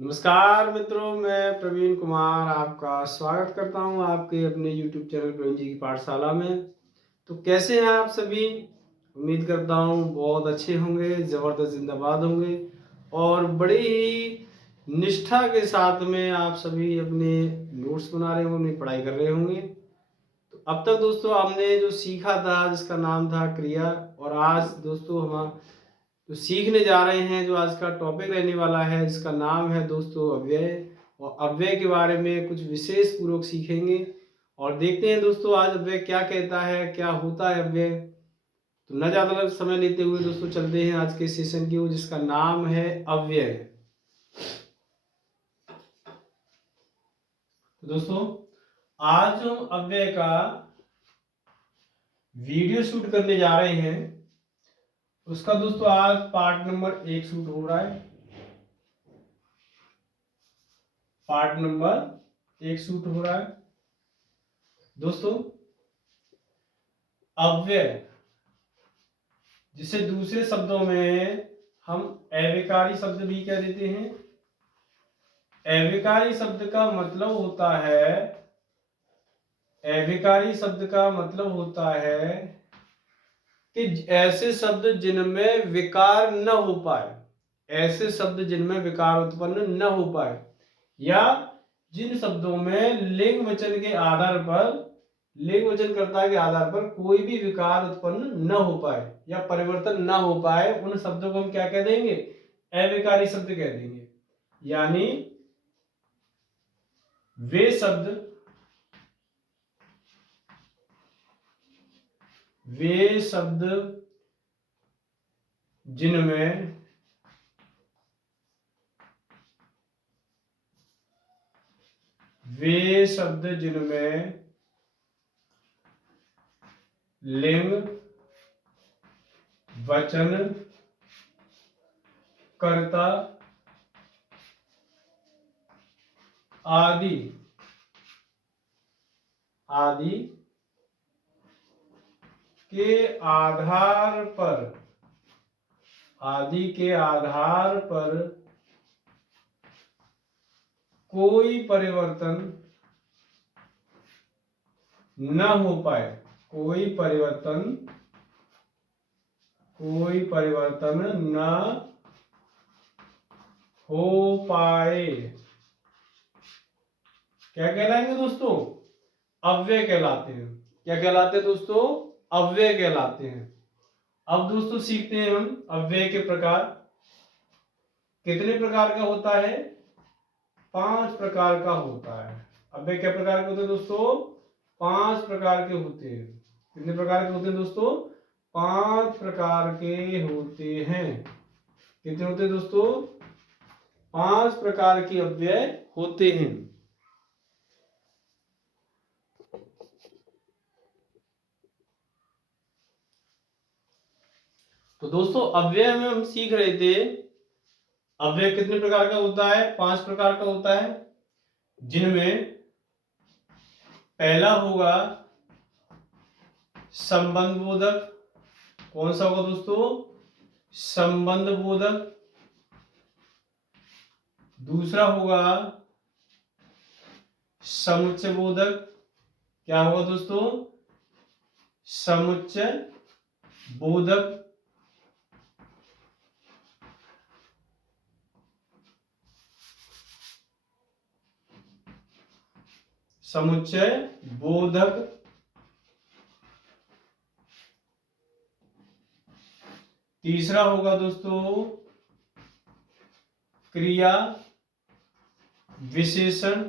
नमस्कार मित्रों, मैं प्रवीण कुमार आपका स्वागत करता हूं आपके अपने YouTube चैनल प्रवीण जी की पाठशाला में। तो कैसे हैं आप सभी? उम्मीद करता हूं बहुत अच्छे होंगे, ज़बरदस्त जिंदाबाद होंगे और बड़ी ही निष्ठा के साथ में आप सभी अपने नोट्स बना रहे होंगे, अपनी पढ़ाई कर रहे होंगे। तो अब तक दोस्तों हमने जो सीखा था जिसका नाम था क्रिया, और आज दोस्तों हम तो सीखने जा रहे हैं जो आज का टॉपिक रहने वाला है जिसका नाम है दोस्तों अव्यय। और अव्यय के बारे में कुछ विशेष पूर्वक सीखेंगे और देखते हैं दोस्तों आज अव्यय क्या कहता है, क्या होता है अव्यय। तो न ज़्यादा समय लेते हुए दोस्तों चलते हैं आज के सेशन की ओर जिसका नाम है अव्यय। तो दोस्तों आज हम अव्यय का वीडियो शूट करने जा रहे हैं। उसका दोस्तों आज पार्ट नंबर 1 शूट हो रहा है। पार्ट नंबर 1 शूट हो रहा है दोस्तों। अव्यय जिसे दूसरे शब्दों में हम अविकारी शब्द भी कह देते हैं। अविकारी शब्द का मतलब होता है, अविकारी शब्द का मतलब होता है कि ऐसे शब्द जिनमें विकार न हो पाए, ऐसे शब्द जिनमें विकार उत्पन्न न हो पाए, या जिन शब्दों में लिंग वचन के आधार पर, लिंग वचनकर्ता के आधार पर कोई भी विकार उत्पन्न न हो पाए या परिवर्तन न हो पाए, उन शब्दों को हम क्या कह देंगे? अविकारी शब्द कह देंगे। यानी वे शब्द, वे शब्द जिनमें वे शब्द जिनमें लिंग वचन कर्ता आदि आदि के आधार पर, आदि के आधार पर कोई परिवर्तन न हो पाए, कोई परिवर्तन न हो पाए, क्या कहलाएंगे दोस्तों? अव्यय कहलाते हैं। क्या कहलाते हैं दोस्तों? अव्यय कहलाते हैं। अब दोस्तों सीखते हैं हम अव्यय के प्रकार। कितने प्रकार का होता है? 5 प्रकार का होता है। अव्यय क्या प्रकार के होते हैं दोस्तों? 5 प्रकार के होते हैं। कितने प्रकार के होते हैं दोस्तों? 5 प्रकार के होते हैं। कितने होते हैं दोस्तों? 5 प्रकार के अव्यय होते हैं। तो दोस्तों अव्यय में हम सीख रहे थे अव्यय कितने प्रकार का होता है? 5 प्रकार का होता है, जिनमें पहला होगा संबंध बोधक। कौन सा होगा दोस्तों? संबंध बोधक। दूसरा होगा समुच्चय बोधक। क्या होगा दोस्तों? समुच्चय बोधक। समुच्चय बोधक। तीसरा होगा दोस्तों क्रिया विशेषण,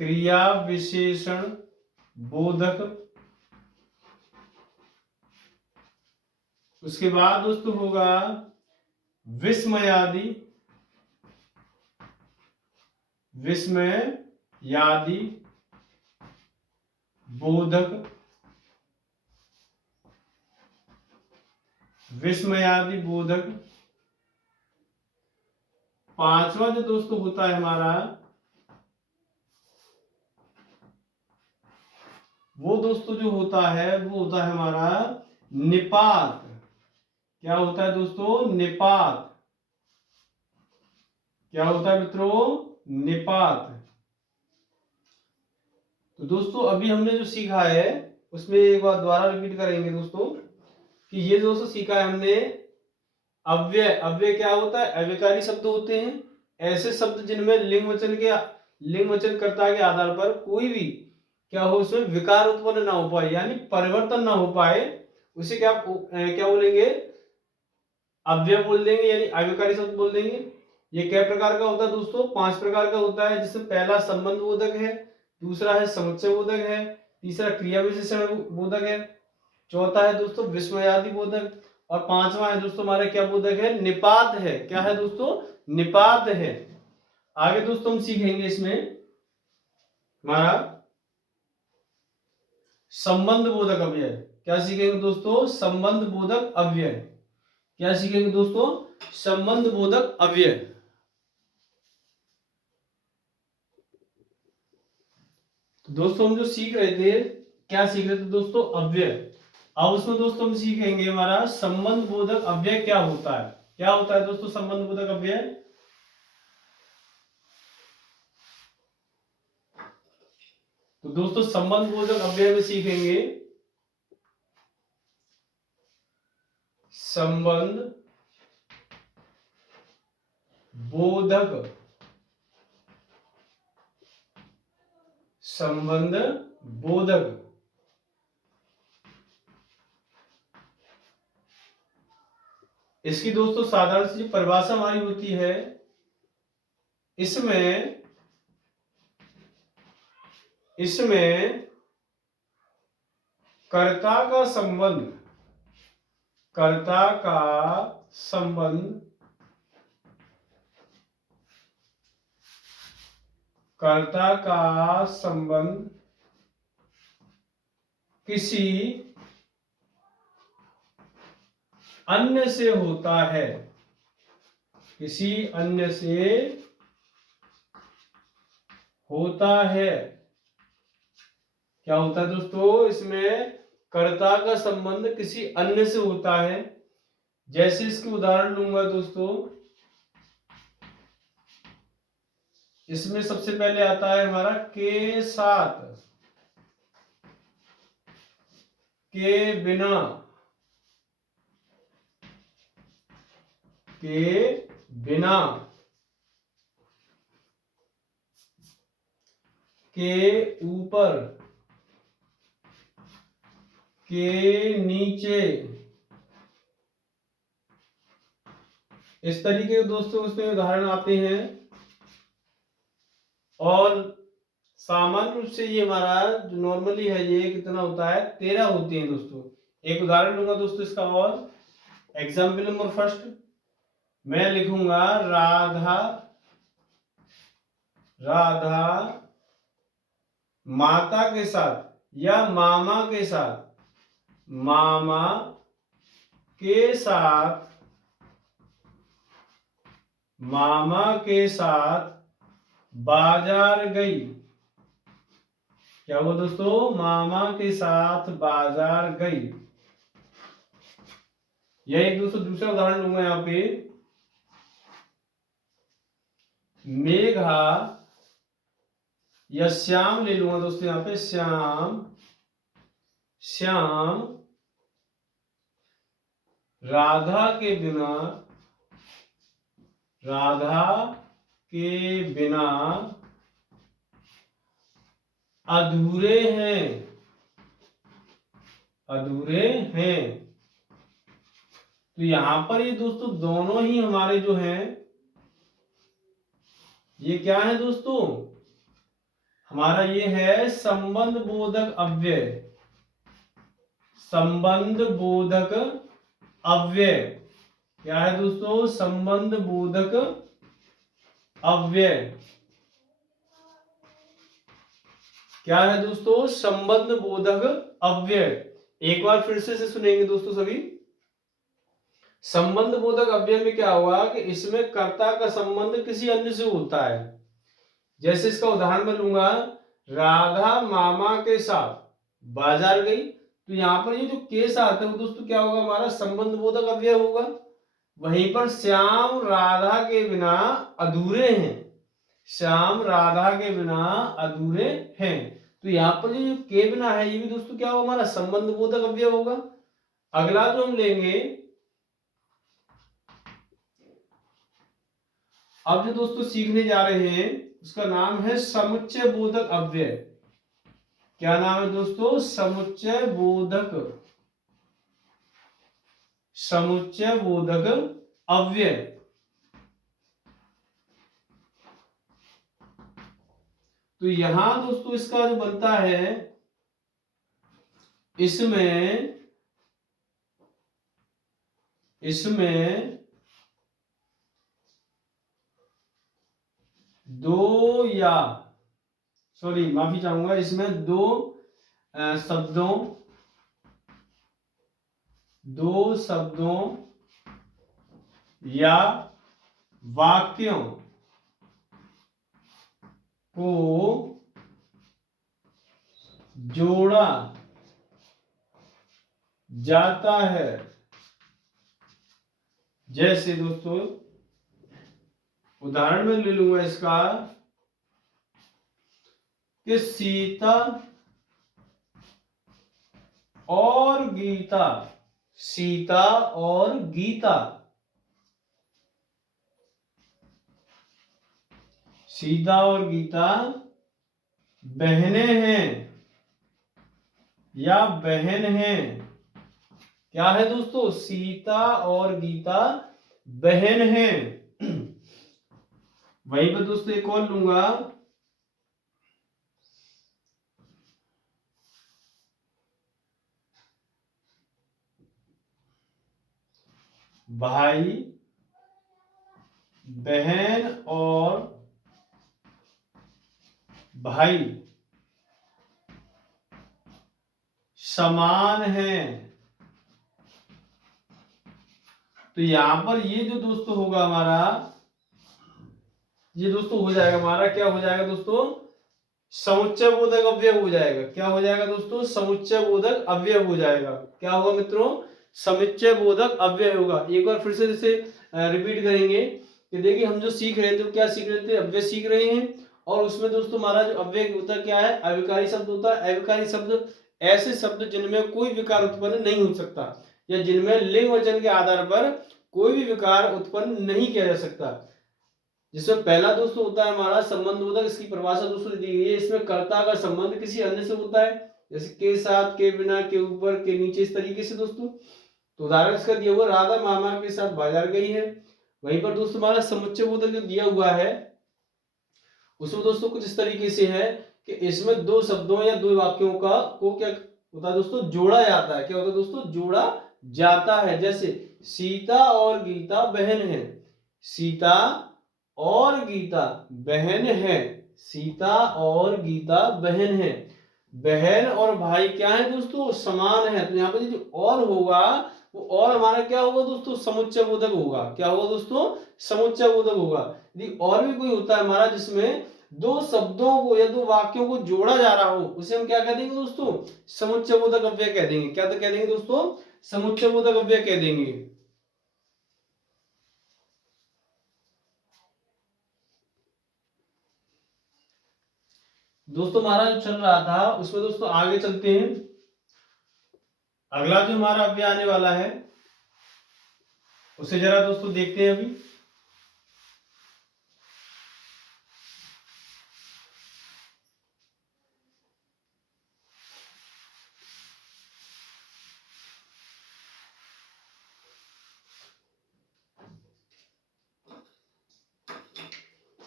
क्रिया विशेषण बोधक। उसके बाद दोस्तों होगा विस्मयादि, विस्मयादि बोधक। विस्मयादि बोधक। पांचवा जो दोस्तों होता है हमारा, वो दोस्तों जो होता है वो होता है हमारा निपात। क्या होता है दोस्तों? निपात। क्या होता है मित्रों? निपात। तो दोस्तों अभी हमने जो सीखा है उसमें एक बार दोबारा रिपीट करेंगे दोस्तों कि ये दोस्तों सीखा है हमने अव्यय। अव्यय क्या होता है? अव्ययकारी शब्द होते हैं ऐसे शब्द जिनमें लिंग वचन कर्ता के आधार पर कोई भी क्या हो उसमें विकार उत्पन्न ना हो पाए यानी परिवर्तन ना हो पाए, उसे क्या बोलेंगे? अव्यय बोल देंगे यानी अव्ययकारी शब्द बोल देंगे। ये कै प्रकार का होता है दोस्तों? 5 प्रकार का होता है, जिसमें पहला संबंध बोधक है, दूसरा है समुच्चय बोधक है, तीसरा क्रिया विशेषण बोधक है, चौथा है दोस्तों विस्मयादि बोधक, और पांचवा है दोस्तों हमारा क्या बोधक है? निपात है। क्या है दोस्तों? निपात है। आगे दोस्तों हम सीखेंगे इसमें हमारा संबंध बोधक अव्यय। क्या सीखेंगे दोस्तों? संबंध बोधक अव्यय। क्या सीखेंगे दोस्तों? संबंध बोधक अव्यय। तो दोस्तों हम जो सीख रहे थे, क्या सीख रहे थे दोस्तों? अव्यय। अब उसमें दोस्तों हम सीखेंगे हमारा संबंध बोधक अव्यय क्या होता है। क्या होता है दोस्तों संबंध बोधक अव्यय? तो दोस्तों संबंध बोधक अव्यय में सीखेंगे संबंध बोधक संबंध बोधक इसकी दोस्तों साधारण सी जो परिभाषा हमारी होती है, इसमें कर्ता का संबंध कर्ता का संबंध किसी अन्य से होता है, किसी अन्य से होता है। क्या होता है दोस्तों? इसमें कर्ता का संबंध किसी अन्य से होता है। जैसे इसके उदाहरण लूंगा दोस्तों, इसमें सबसे पहले आता है हमारा के साथ, के बिना, के बिना, के ऊपर, के नीचे, इस तरीके के दोस्तों उसमें उदाहरण आते हैं। और सामान्य रूप से ये हमारा जो नॉर्मली है ये कितना होता है? 13 होती है दोस्तों। एक उदाहरण लूंगा दोस्तों इसका, और एग्जाम्पल नंबर फर्स्ट मैं लिखूंगा राधा माता के साथ या मामा के साथ, मामा के साथ, मामा के साथ बाजार गई। क्या हुआ दोस्तों? मामा के साथ बाजार गई। यह एक दोस्तों दूसरा उदाहरण लूंगा यहां पे, मेघा या श्याम ले लूंगा दोस्तों यहां पे, श्याम राधा के बिना अधूरे हैं। तो यहां पर ये दोस्तों दोनों ही हमारे जो हैं ये क्या है दोस्तों? हमारा ये है संबंध बोधक अव्यय। संबंध बोधक अव्यय क्या है दोस्तों? संबंध बोधक अव्यय क्या है दोस्तों? संबंध बोधक अव्यय। एक बार फिर से सुनेंगे दोस्तों सभी। संबंध बोधक अव्यय में क्या हुआ कि इसमें कर्ता का संबंध किसी अन्य से होता है। जैसे इसका उदाहरण मैं लूंगा, राधा मामा के साथ बाजार गई, तो यहां पर ये जो के साथ है वो दोस्तों क्या होगा? हमारा संबंध बोधक अव्यय होगा। वहीं पर श्याम राधा के बिना अधूरे हैं, श्याम राधा के बिना अधूरे हैं। तो यहाँ पर जो के बिना है ये भी दोस्तों क्या होगा, हमारा संबंध बोधक अव्यय होगा। अगला जो हम लेंगे, अब जो दोस्तों सीखने जा रहे हैं उसका नाम है समुच्चय बोधक अव्यय। क्या नाम है दोस्तों, समुच्चय बोधक, समुच्चय बोधक अव्यय। तो यहां दोस्तों इसका जो बनता है, इसमें दो या सॉरी माफी चाहूंगा, इसमें दो शब्दों या वाक्यों को जोड़ा जाता है। जैसे दोस्तों उदाहरण में ले लूंगा इसका कि सीता और गीता, सीता और गीता, सीता और गीता बहनें हैं या बहन हैं। क्या है दोस्तों, सीता और गीता बहन हैं। वहीं पर दोस्तों एक और लूंगा, भाई बहन और भाई समान हैं। तो यहां पर ये जो दोस्तों होगा हमारा, ये दोस्तों हो जाएगा हमारा, क्या हो जाएगा दोस्तों, समुच्चय बोधक अव्यय हो जाएगा। क्या हो जाएगा दोस्तों, समुच्चय बोधक अव्यय हो जाएगा। क्या होगा मित्रों, समुच्चय बोधक अव्यय होगा। एक बार फिर से जैसे रिपीट करेंगे कि देखिए हम जो सीख रहे थे, क्या सीख रहे थे, अव्यय सीख रहे हैं। और उसमें दोस्तों हमारा जो अव्यय होता क्या है, अविकारी शब्द होता है। अविकारी शब्द ऐसे शब्द जिनमें कोई विकार उत्पन्न नहीं हो सकता, या जिनमें लिंग वचन के आधार पर कोई भी विकार उत्पन्न नहीं किया जा सकता। जिसमें पहला दोस्तों होता है हमारा संबंध बोधक। इसकी परिभाषा दोस्तों दी गई है, इसमें कर्ता का संबंध किसी अन्य से होता है, जैसे के साथ, के बिना, के ऊपर, के नीचे, इस तरीके से दोस्तों। तो उदाहरण इसका दिया हुआ, राधा मामा के साथ बाजार गई है। वहीं पर दोस्तों हमारा समुच्चय बोधक जो दिया हुआ है उसमें दोस्तों कुछ इस तरीके से है कि इसमें दो शब्दों या दो वाक्यों को क्या होता है दोस्तों, जोड़ा जाता है। क्या होता है दोस्तों, जोड़ा जाता है। जैसे सीता और गीता बहन है, सीता और गीता बहन है, सीता और गीता बहन है। बहन और भाई क्या है दोस्तों, समान है। तो यहाँ पे जो और होगा वो और हमारा क्या होगा दोस्तों, समुच्चय बोधक होगा। क्या होगा दोस्तों, समुच्चय बोधक होगा। यदि और भी कोई होता है हमारा जिसमें दो शब्दों को या दो वाक्यों को जोड़ा जा रहा हो, उसे हम क्या कह देंगे दोस्तों, समुच्चय बोधक अव्यय कह देंगे। क्या तो कह देंगे दोस्तों, समुच्चय बोधक अव्यय कह देंगे। दोस्तों हमारा जो चल रहा था उसमें दोस्तों आगे चलते हैं। अगला जो हमारा अव्यय आने वाला है उसे जरा दोस्तों देखते हैं अभी।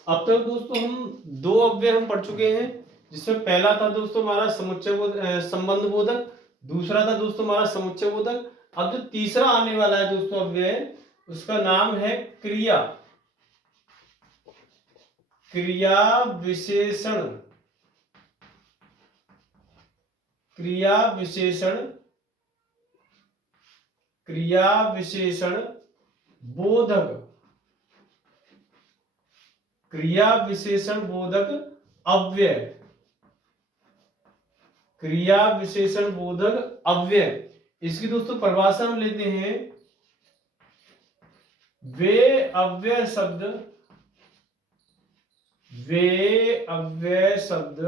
अब तक दोस्तों हम दो अव्यय हम पढ़ चुके हैं, जिसमें पहला था दोस्तों हमारा समुच्चय बोधक, संबंध बोधक। दूसरा था दोस्तों हमारा समुच्चय बोधक। अब जो तीसरा आने वाला है दोस्तों अव्यय, उसका नाम है क्रिया, क्रिया विशेषण, क्रिया विशेषण, क्रिया विशेषण बोधक, क्रिया विशेषण बोधक अव्यय, क्रिया विशेषण बोधक अव्यय। इसकी दोस्तों परिभाषा हम लेते हैं वे अव्यय शब्द, वे अव्यय शब्द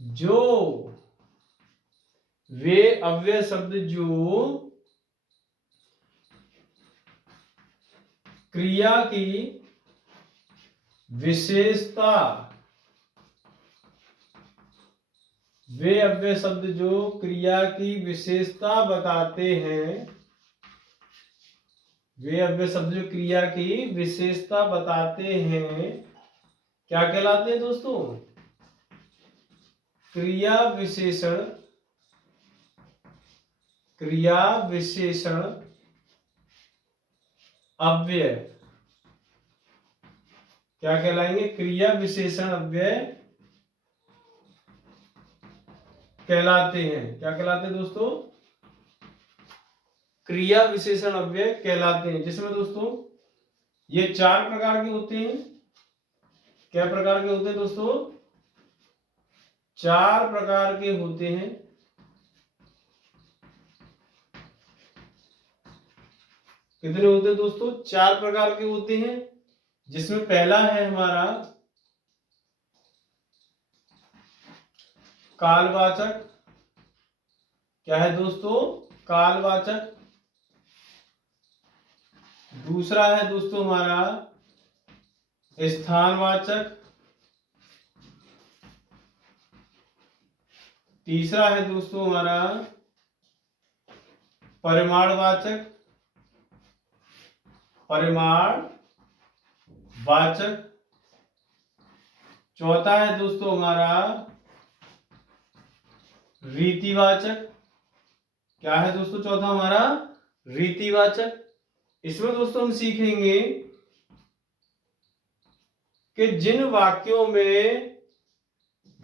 जो, वे अव्यय शब्द जो क्रिया की विशेषता, वे अव्यय शब्द जो क्रिया की विशेषता बताते हैं, वे अव्यय शब्द जो क्रिया की विशेषता बताते हैं, क्या कहलाते हैं दोस्तों? क्रिया विशेषण, क्रिया विशेषण अव्यय, क्या कहलाएंगे? क्रिया विशेषण अव्यय कहलाते हैं। क्या कहलाते हैं दोस्तों? क्रिया विशेषण अव्यय कहलाते हैं, जिसमें दोस्तों ये 4 प्रकार के होते हैं। क्या प्रकार के होते हैं दोस्तों? 4 प्रकार के होते हैं। कितने होते हैं दोस्तों? 4 प्रकार के होते हैं, जिसमें पहला है हमारा कालवाचक। क्या है दोस्तों? कालवाचक। दूसरा है दोस्तों हमारा स्थानवाचक। तीसरा है दोस्तों हमारा परिमाणवाचक, परिमाणवाचक। चौथा है दोस्तों हमारा रीतिवाचक। क्या है दोस्तों चौथा हमारा? रीतिवाचक। इसमें दोस्तों हम सीखेंगे कि जिन वाक्यों में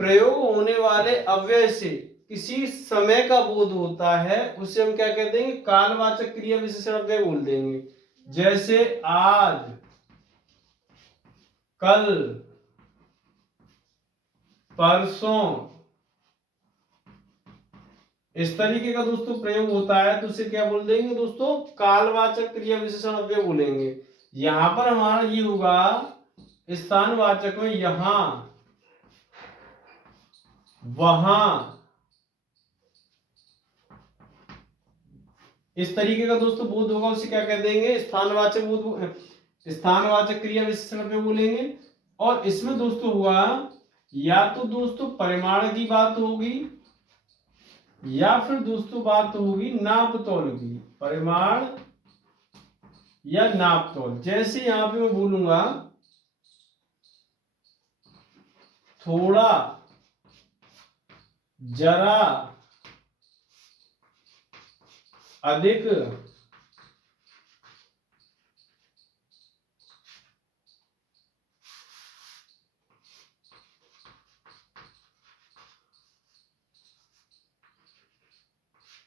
प्रयोग होने वाले अव्यय से किसी समय का बोध होता है, उसे हम क्या कह देंगे? कालवाचक क्रिया विशेषण अव्यय बोल देंगे। जैसे आज, कल, परसों, इस तरीके का दोस्तों प्रयोग होता है, तो उसे क्या बोल देंगे दोस्तों? कालवाचक क्रिया विशेषण अव्यय बोलेंगे। यहां पर हमारा ये होगा स्थानवाचक में यहां, वहां, इस तरीके का दोस्तों बोध होगा, उसे क्या कह देंगे? स्थानवाचक बोध, स्थानवाचक क्रिया विशेषण अव्यय बोलेंगे। और इसमें दोस्तों हुआ या तो दोस्तों परिमाण की बात होगी, या फिर दोस्तों बात होगी नापतोल की, परिमाण या नापतोल। जैसे यहां पे मैं बोलूंगा थोड़ा, जरा, अधिक,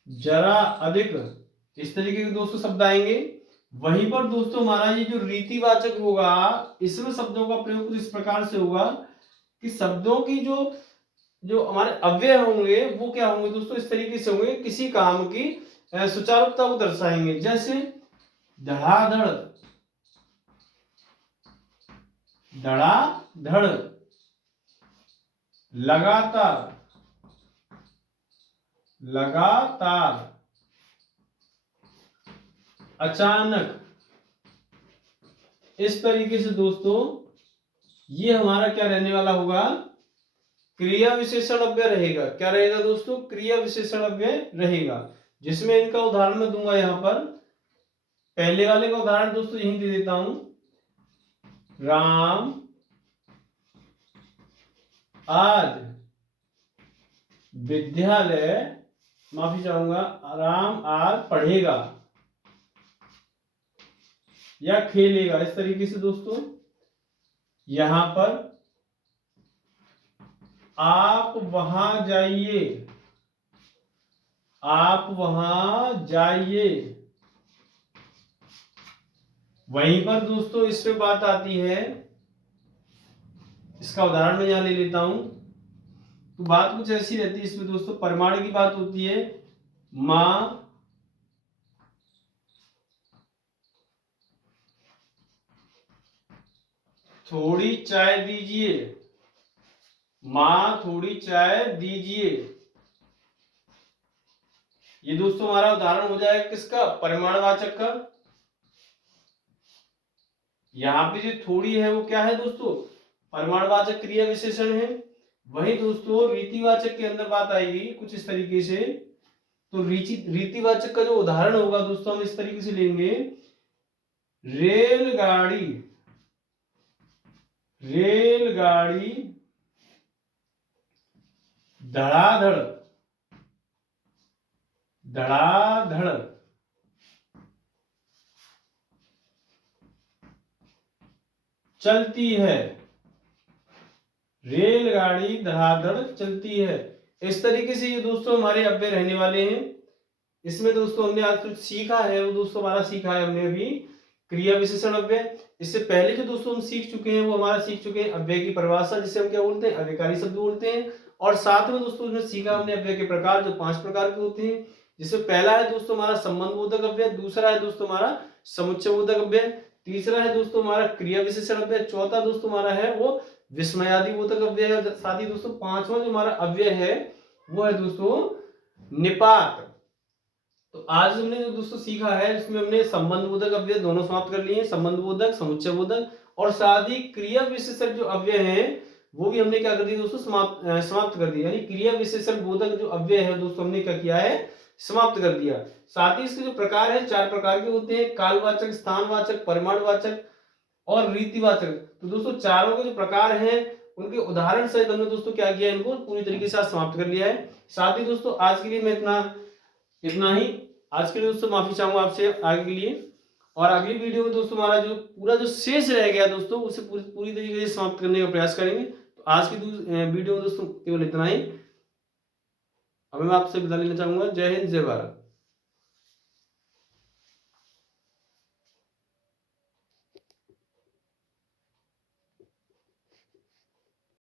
जरा, अधिक, इस तरीके के दोस्तों शब्द आएंगे। वहीं पर दोस्तों हमारा ये जो रीतिवाचक होगा, इसमें शब्दों का प्रयोग कुछ इस प्रकार से होगा कि शब्दों की जो जो हमारे अव्यय होंगे वो क्या होंगे दोस्तों? इस तरीके से होंगे, किसी काम की सुचारुता को दर्शाएंगे। जैसे धड़ाधड़, धड़ाधड़, लगातार, लगातार, अचानक। इस तरीके से दोस्तों ये हमारा क्या रहने वाला होगा? क्रिया विशेषण अव्यय रहेगा। क्या रहेगा दोस्तों? क्रिया विशेषण अव्यय रहेगा, जिसमें इनका उदाहरण मैं दूंगा यहां पर। पहले वाले का उदाहरण दोस्तों यहीं दे देता हूं। राम आज विद्यालय, माफी चाहूंगा, राम आज पढ़ेगा या खेलेगा। इस तरीके से दोस्तों यहां पर आप वहां जाइए, आप वहां जाइए। वहीं पर दोस्तों इस पे बात आती है, इसका उदाहरण मैं यहां ले लेता हूं। तो बात कुछ ऐसी रहती है इसमें दोस्तों, परिमाण की बात होती है। मां थोड़ी चाय दीजिए, माँ थोड़ी चाय दीजिए। ये दोस्तों हमारा उदाहरण हो जाएगा किसका, परिमाणवाचक का। यहाँ पे जो थोड़ी है वो क्या है दोस्तों, परिमाणवाचक क्रिया विशेषण है। वही दोस्तों रीतिवाचक के अंदर बात आएगी कुछ इस तरीके से। तो रीतिवाचक का जो उदाहरण होगा दोस्तों हम इस तरीके से लेंगे, रेलगाड़ी, रेलगाड़ी धड़ाधड़, धड़ाधड़ चलती है, रेलगाड़ी धड़ाधड़ चलती है। इस तरीके से ये दोस्तों हमारे अव्यय रहने वाले हैं। इसमें दोस्तों हमने आज कुछ सीखा है, वो दोस्तों हमारा सीखा है हमने अभी क्रिया विशेषण अव्यय। इससे पहले जो दोस्तों हम सीख चुके हैं वो हमारा सीख चुके हैं अव्यय की परिभाषा, जिसे हम क्या बोलते हैं, अव्ययकारी शब्द बोलते हैं। और साथ में दोस्तों उसमें सीखा हमने अव्यय के प्रकार, जो 5 प्रकार के होते हैं। जिसमें पहला है दोस्तों हमारा संबंधबोधक अव्यय, दूसरा है दोस्तों हमारा समुच्चयबोधक अव्यय, तीसरा है दोस्तों हमारा क्रिया विशेषण अव्यय, चौथा दोस्तों हमारा है वो विस्मयादि बोधक अव्यय है। साथ ही दोस्तों पांचवा जो हमारा अव्यय है वो है दोस्तों निपात। तो आज हमने जो दोस्तों सीखा है इसमें हमने संबंध बोधक अव्यय दोनों समाप्त कर लिए, संबंध बोधक, समुच्चय बोधक, और साथ ही क्रिया विशेषण जो अव्यय है वो भी हमने क्या कर दिया दोस्तों, समाप्त कर दिया। यानी क्रिया विशेषण बोधक जो अव्यय है दोस्तों हमने क्या किया है, समाप्त कर दिया। साथ ही इसके जो प्रकार है 4 प्रकार के होते हैं, कालवाचक, स्थानवाचक, परिमाणवाचक और रीतिवाचक। तो दोस्तों चारों के जो प्रकार हैं उनके उदाहरण सहित हमने दोस्तों क्या किया, इनको पूरी तरीके से समाप्त कर लिया है। साथ ही दोस्तों आज के लिए मैं इतना ही आज के लिए दोस्तों माफी चाहूंगा आपसे आगे के लिए। और अगली वीडियो में दोस्तों हमारा जो पूरा जो शेष रह गया दोस्तों उसे पूरी तरीके से समाप्त करने का प्रयास करेंगे। तो आज की वीडियो में दोस्तों केवल इतना ही। अब मैं आपसे विदा लेना चाहूंगा। जय हिंद, जय भारत।